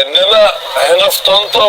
اننا هنا في طنطا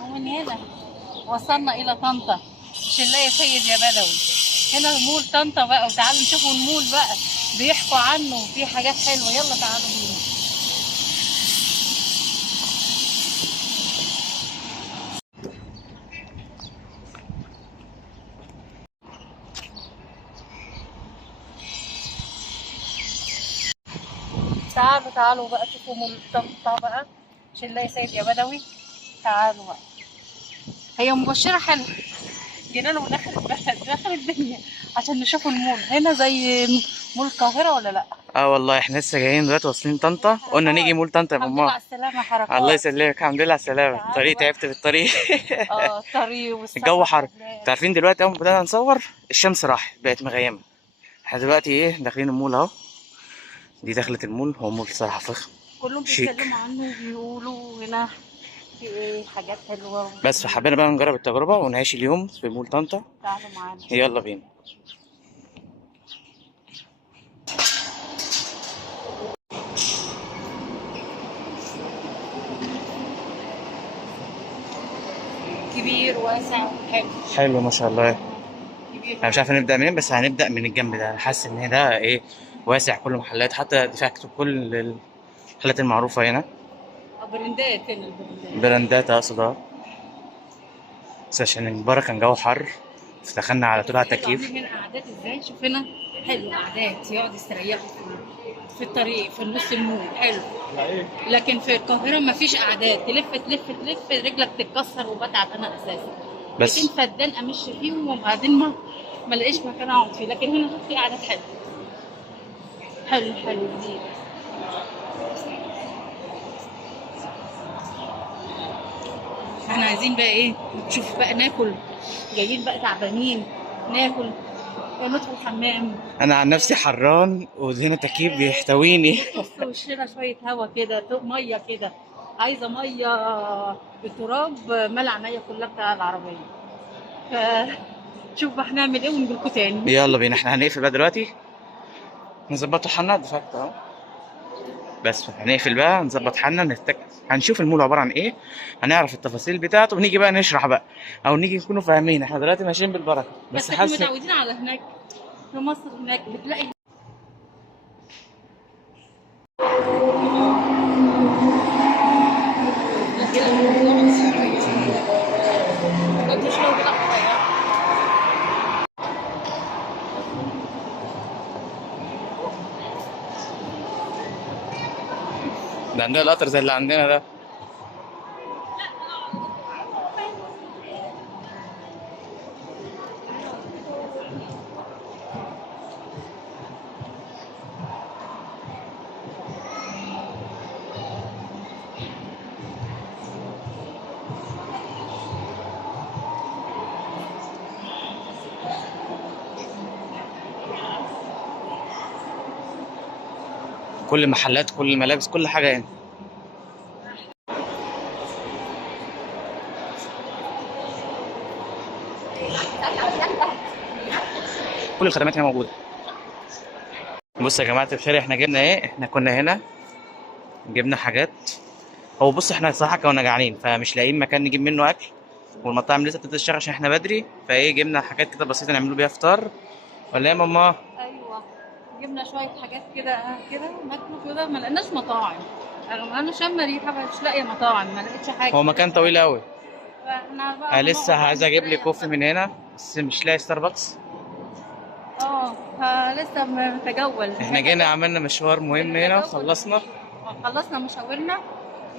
ومن هنا وصلنا إلى طنطا. مش نلاقي سيد يا بدوي. هنا مول طنطا بقى، وتعالوا نشوفوا المول بقى بيحكوا عنه، في حاجات حلوة. يلا تعالوا بينا. تعالوا بقى شوفوا مول طنطا بقى. مش نلاقي سيد يا بدوي. تعالوا بقى. هي مبشرة حلوة، جينا له من اخر البلد، من اخر الدنيا، عشان نشوفوا المول. هنا زي مول القاهرة ولا لا؟ والله احنا لسه جايين دلوقتي واصلين طنطا، قلنا نيجي مول طنطا يا الحمد لله ماما. على السلامة. حركات. الله يسلمك، الحمد لله على السلامة. الطريق تعبت في الطريق. الطريق والسفر. الجو حر. انتوا عارفين دلوقتي اول ما بدأنا نصور الشمس راحت بقت مغيمة. احنا دلوقتي داخلين المول اهو. دي دخلة المول، هو مول صراحة فخم كلهم شيك. بيتكلموا عنه وبيقولوا هنا في حاجات حلوة. بس فحبينا بقى نجرب التجربة ونعيش اليوم في مول طنطا. تعالوا معانا. يلا بينا. كبير واسع وحلو. حلو ما شاء الله. كبير. انا مش عارف هنبدأ منين، بس هنبدأ من الجنب ده. انا حاسس ان ده واسع، كل محلات، حتى ديفاكتو، كل المحلات المعروفة هنا. براندات هنا، البراندات. براندات اقصد. بس عشان المباراة كان جو حر فدخلنا على طول على التكييف. عاملين هنا قعدات ازاي؟ شوف هنا حلو، قعدات يقعد يستريحوا في الطريق في نص المول. حلو. لكن في القاهرة مفيش قعدات، تلف تلف تلف رجلك تتكسر وبتعب انا اساسا. بس 200 فدان امشي فيهم وبعدين ما لاقيش مكان اقعد فيه. لكن هنا شوف في قعدات حلوه. حلو جديد. احنا عايزين بقى نشوف بقى ناكل. جايين بقى تعبانين، ناكل وندخل الحمام. انا عن نفسي حران وهنا التكييف بيحتويني. بص وشنا شويه هوا كده، ميه كده، عايزه ميه بالتراب ملع عينيا كلها بتاع العربيه. فشوف بقى هنعمل ايه ونجيلكوا تاني. يلا بينا. احنا هنقفل بقى دلوقتي، نظبط حالنا دفعت اهو. بس هنقفل بقى، نظبط حالنا، هنشوف المول عباره عن ايه، هنعرف التفاصيل بتاعته، ونيجي بقى نشرح بقى، او نيجي نكونوا فاهمين. احنا دلوقتي ماشيين بالبركه بس احنا حاسس متعودين على هناك في مصر. هناك بتلاقي ده عندنا القطر زي اللي عندنا ده. كل المحلات، كل الملابس، كل حاجه هنا. كل الخدمات هنا موجوده. بص يا جماعه الخير، احنا جبنا ايه؟ احنا كنا هنا جبنا حاجات. هو بص احنا الصراحه كنا جعانين فمش لاقيين مكان نجيب منه اكل، والمطاعم لسه بتبدا تشتغل عشان احنا بدري، فايه جبنا حاجات كده بسيطه نعملوا بيها فطار. ولا ايه يا ماما؟ ايوه، جبنا شويه حاجات كده كده ناكله كده، ما لقيناش مطاعم. انا شامه ريحه مش لاقيه مطاعم، ما لقيتش حاجه. هو مكان طويل قوي. فاحنا بقى انا لسه هنقعد عايز اجيب لي نستريح كوفي بقى. من هنا بس مش لاقي ستاربكس. فلسه بنتجول. احنا جينا عملنا مشوار مهم هنا وخلصنا. خلصنا مشاورنا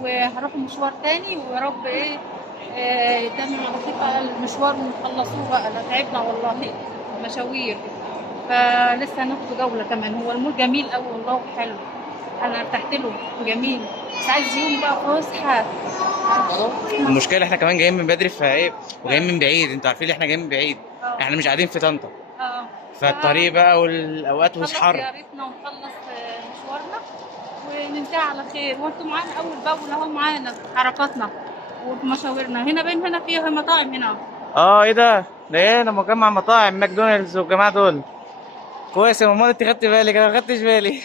وهروح مشوار تاني، ويا رب ايه يتم نصيب بقى المشوار ونخلصوه بقى. لا تعبنا والله المشاوير. فلسه هناخد جولة كمان. هو المول جميل قوي والله وحلو، انا ارتحت له جميل، بس عايز يوم بقى فسحة. المشكله احنا كمان جايين من بدري فايه، وجايين من بعيد. انتوا عارفين احنا جايين من بعيد، احنا مش قاعدين في طنطا. اه فالطريق بقى والاوقات نخلص وحر. زيارتنا ونخلص مشوارنا وننتهي على خير، وانتم معانا اول باول اهو، معانا في حركاتنا وفي مشاورنا. هنا بين هنا فيها مطاعم هنا. ايه ده ايه؟ انا مجمع مطاعم ماكدونالدز والجماعه دول. كويس يا ماما انت خدت بالك، انا ما خدتش بالي. ايوه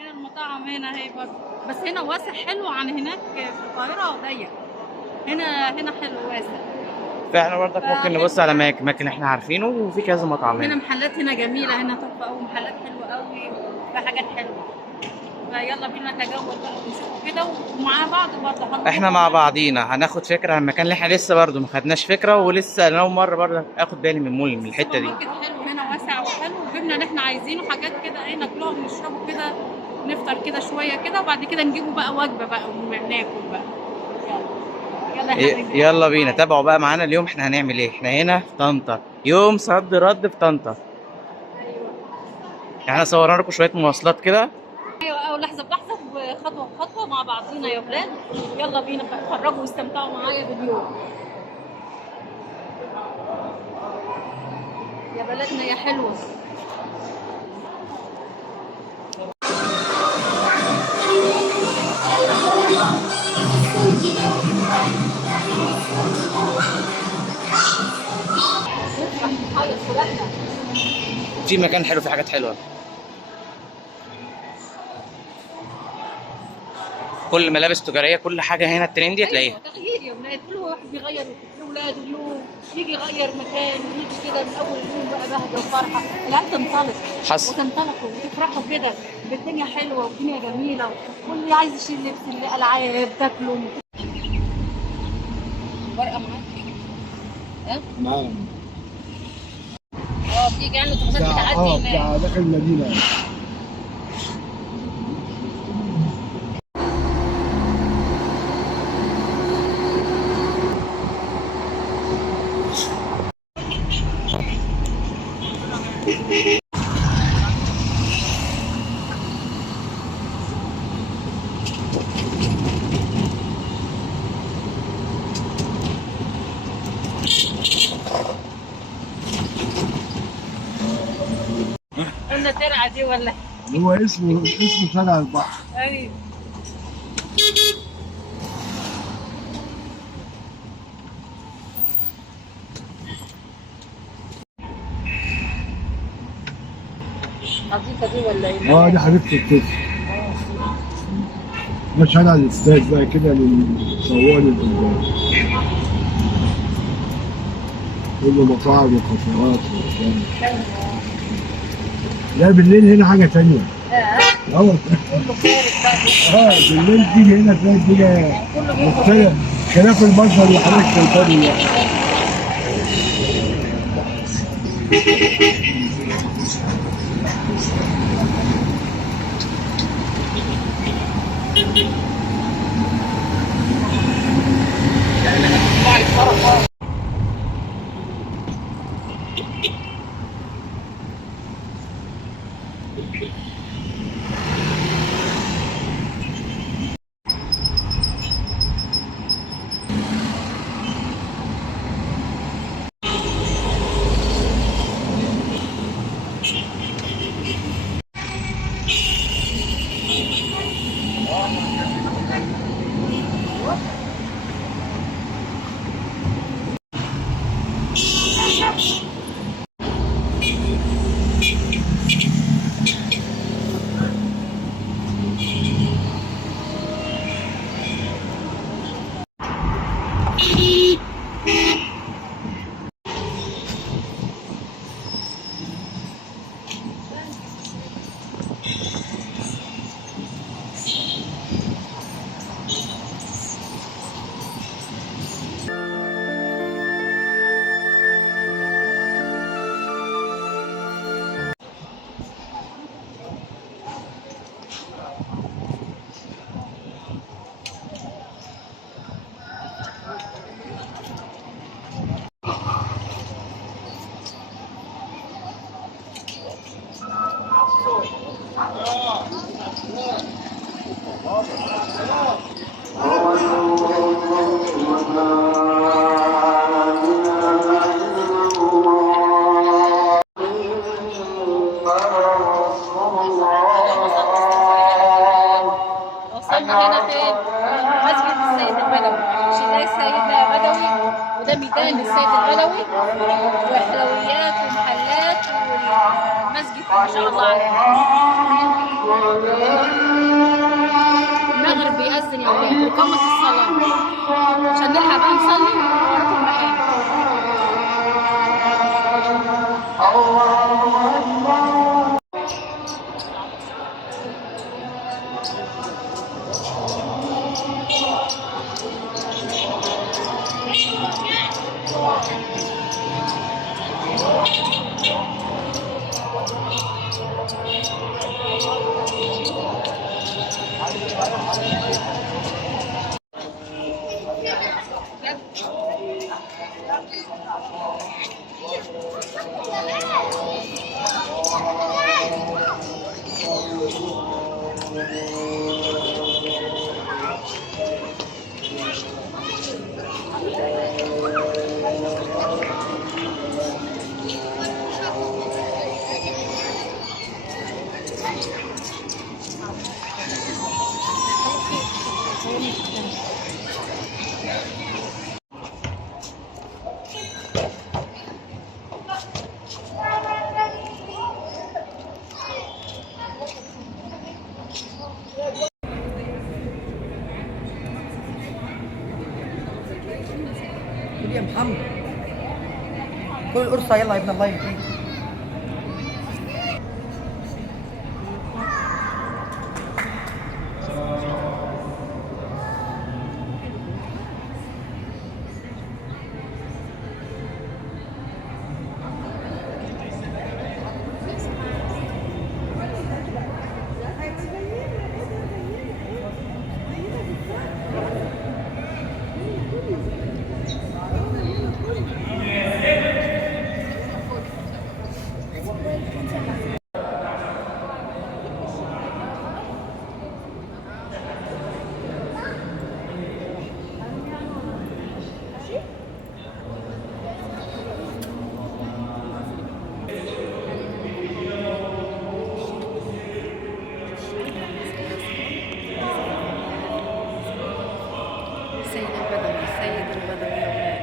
هنا المطاعم هنا هي برضه، بس هنا واسع حلو عن هناك في القاهره ضيق. هنا حلو واسع. فاحنا برضك ممكن نبص على اماكن احنا عارفينه، وفي كذا مطعم هنا هنا. محلات هنا جميله، هنا تحفه قوي، محلات حلوه قوي وفيها حاجات حلوه. فيلا بينا نتجول بقى ونشوف كده ومع بعض برضه. احنا مع بعضينا هناخد فكره عن المكان اللي احنا لسه برضه ما خدناش فكره، ولسه انا اول مره برضه اخد بالي من الحته دي. السوبر ماركت حلو هنا واسع وحلو، وجبنا اللي احنا عايزينه، حاجات كده ايه ناكلوها ونشربوا كده، نفطر كده شويه كده، وبعد كده نجيبوا بقى وجبه بقى وناكل بقى. يلا يلا يا حبيبي. يلا بينا تابعوا بقى معانا اليوم احنا هنعمل ايه. احنا هنا في طنطا، يوم صد رد في طنطا. ايوه احنا صورنا لكم شويه مواصلات كده. ايوه، لحظه بلحظه وخطوه بخطوه مع بعضينا يا ولاد. يلا بينا بقى اتفرجوا واستمتعوا معايا باليوم. يا بلدنا يا حلوه. في مكان حلو، في حاجات حلوه. كل ملابس تجاريه، كل حاجه هنا الترندي تلاقيها. أيوة تغيير يا ولاد، كل واحد بيغير لاولاده اليوم، يجي يغير مكان، يجي كده من اول اليوم بقى بهجه وفرحه. العيال تنطلق حصل. وتنطلقوا وتفرحوا كده بالدنيا حلوه والدنيا جميله، واللي عايز يشيل لبس، اللي العاب تاكلوا. ورقه معاك؟ ها؟ نعم. بيجي يعني الاتوبيسات بتعدي هناك. بتاع داخل المدينة. قلنا ترعه دي ولا؟ هو اسمه شارع البحر. ايوه حديقه دي ولا ايه؟ دي حديقة الطفل. ده شارع الاستاذ بقى كده للسواق البلدان. كله مطاعم وكافيهات وبتاع. لا بالليل هنا حاجة تانية. كله خارج بقى. بالليل تيجي هنا تلاقي الدنيا مختلف، خلاف المنظر اللي حضرتك شايفاه ده. فين؟ مسجد السيد البدوي، شلاي السيد بدوي، وده ميدان السيد البدوي، وحلويات ومحلات، والمسجد ما شاء الله عليه. المغرب بيأذن يا ولاد وإقامة الصلاة عشان نلحق بقى نصلي وراكم معانا. يا محمد كل القرصة يلا يا ابن الله يهديك. السيد البدوي، السيد البدوي يا ولاد.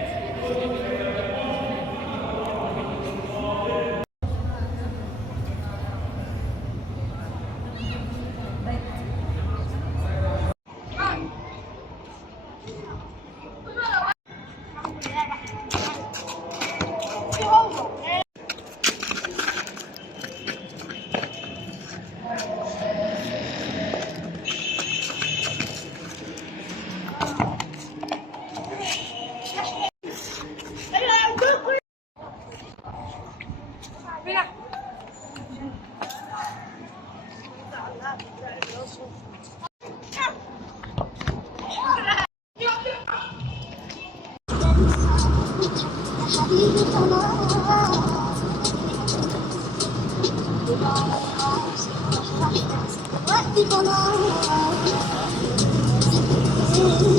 وقت